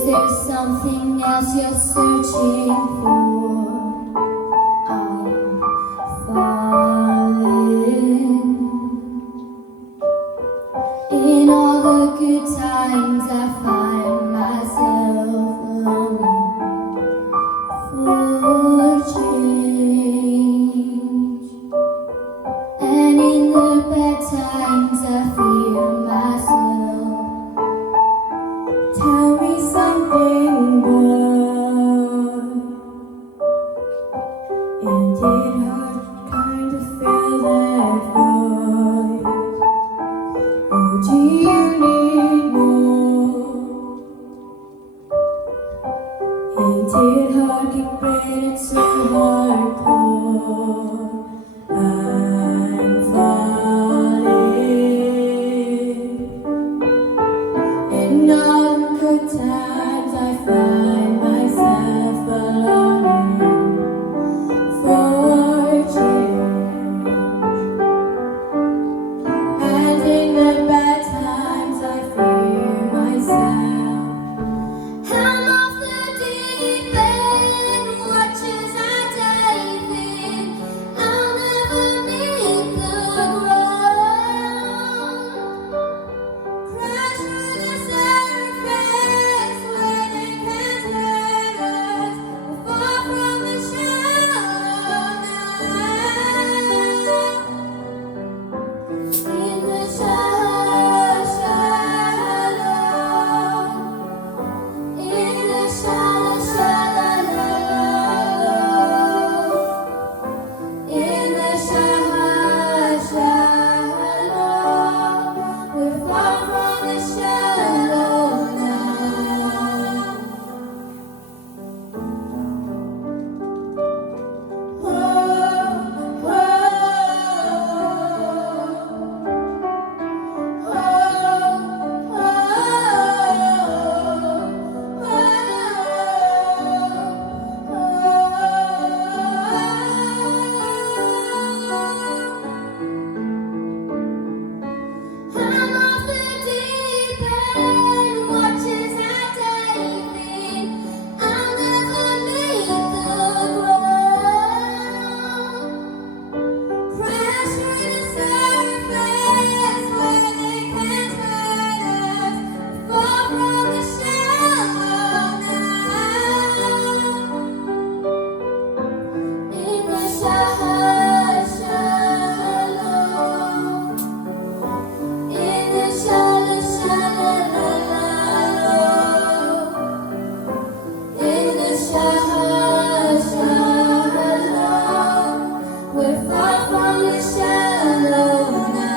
Is there something else you're searching for? I'm falling. In all the good times I find myself longing for change, and in the bad times I fear myself. Tell me something, boy. And it hurt kind of fill that void. Oh, do you need more? And it hard keeping it so hardcore. I'm falling. In all the good times I find myself belonging for change, and in the bad times I fear myself. I'm off the deep end, watches I dive in. I'll never meet the ground. Crash through the surface where they can't hurt us. We're far from the shallow now. In the shallow, in the shallow, in the shallow, we're far from the shallow now. I'm off the deep end, watches I dive in. I'll never meet the ground. Crash through the surface where they can't hurt us. Far from the shallow now. In the shallow, in the shallow, in the shallow, we're far from the shallow now.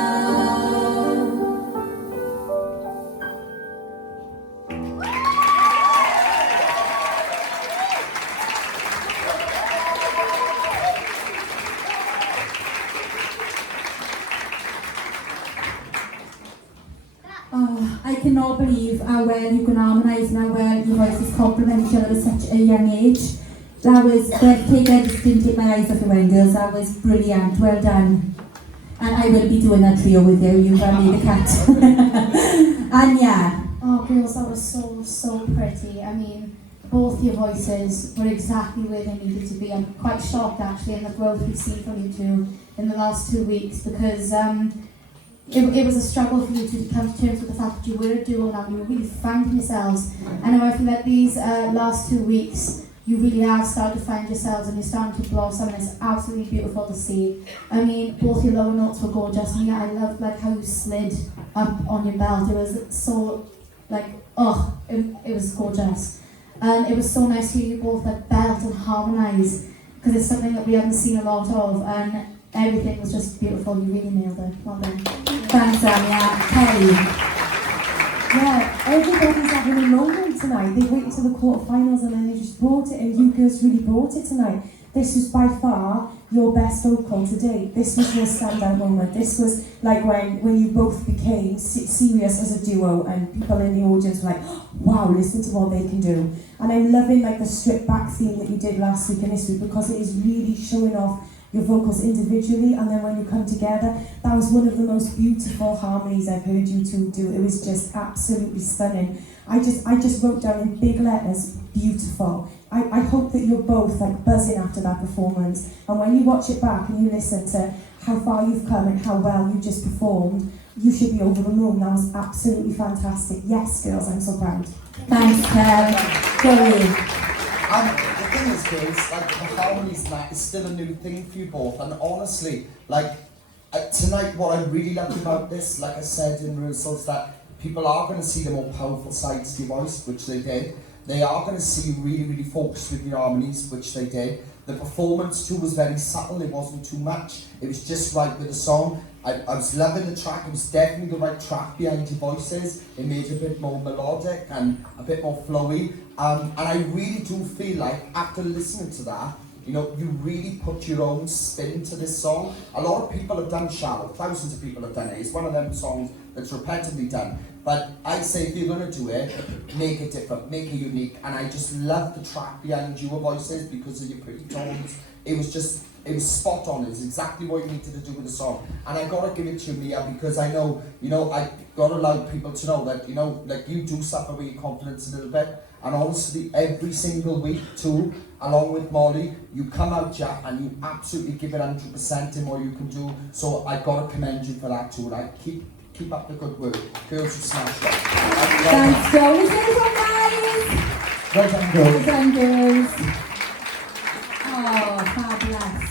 Oh, I cannot believe how well you can harmonise and how well your voices complement each other at such a young age. That was breathtaking. I just didn't take my eyes off the wine, girls. That was brilliant. Well done. And I will be doing that trio with you. You've made the cat. And yeah. Oh, girls, that was so pretty. I mean, both your voices were exactly where they needed to be. I'm quite shocked, actually, in the growth we've seen from you two in the last 2 weeks, because it was a struggle for you two to come to terms with the fact that you were a duo now. You were really finding yourselves. And I feel that these last 2 weeks, you really have started to find yourselves and you're starting to blossom, and it's absolutely beautiful to see. I mean, both your lower notes were gorgeous. And yeah, I loved like how you slid up on your belt. It was so like, oh, it was gorgeous. And it was so nice to hear you both like belt and harmonise, because it's something that we haven't seen a lot of, and everything was just beautiful. You really nailed it. Well done. Thanks, yeah. Kelly. Yeah, everybody's having a moment tonight. They waited till the quarterfinals and then they just brought it, and you girls really brought it tonight. This was by far your best vocal to date. This was your standout moment. This was like when you both became serious as a duo, and people in the audience were like, oh, wow, listen to what they can do. And I'm loving like the stripped back theme that you did last week and this week, because it is really showing off your vocals individually, and then when you come together, that was one of the most beautiful harmonies I've heard you two do. It was just absolutely stunning. I just wrote down in big letters, beautiful. I hope that you're both like buzzing after that performance, and when you watch it back and you listen to how far you've come and how well you just performed, you should be over the moon. That was absolutely fantastic. Yes, girls, I'm so proud. Thanks, Kel. Joey. The thing is, girls, like the harmonies and that is still a new thing for you both, and honestly, like tonight, what I really loved about this, like I said in rehearsals, that people are going to see the more powerful sides to your voice, which they did. They are going to see you really, really focused with your harmonies, which they did. The performance too was very subtle, it wasn't too much, it was just right with the song. I was loving the track, it was definitely the right track behind your voices. It made it a bit more melodic and a bit more flowy. And I really do feel like after listening to that, you know, you really put your own spin to this song. A lot of people have done Shallow, thousands of people have done it. It's one of them songs that's repetitively done. But I say if you're going to do it, make it different, make it unique. And I just love the track behind your voices because of your pretty tones. It was spot on. It was exactly what you needed to do with the song. And I gotta give it to you, Mia, because I know, you know, I gotta allow people to know that, you know, like you do suffer with your confidence a little bit. And honestly, every single week too, along with Molly, you come out, Jack, and you absolutely give it 100% in what you can do. So I gotta commend you for that too. Like, keep up the good work. Girls, you smashed it. Thanks, Joey. Guys. Well done, girls. Well done, girls. Oh, fabulous.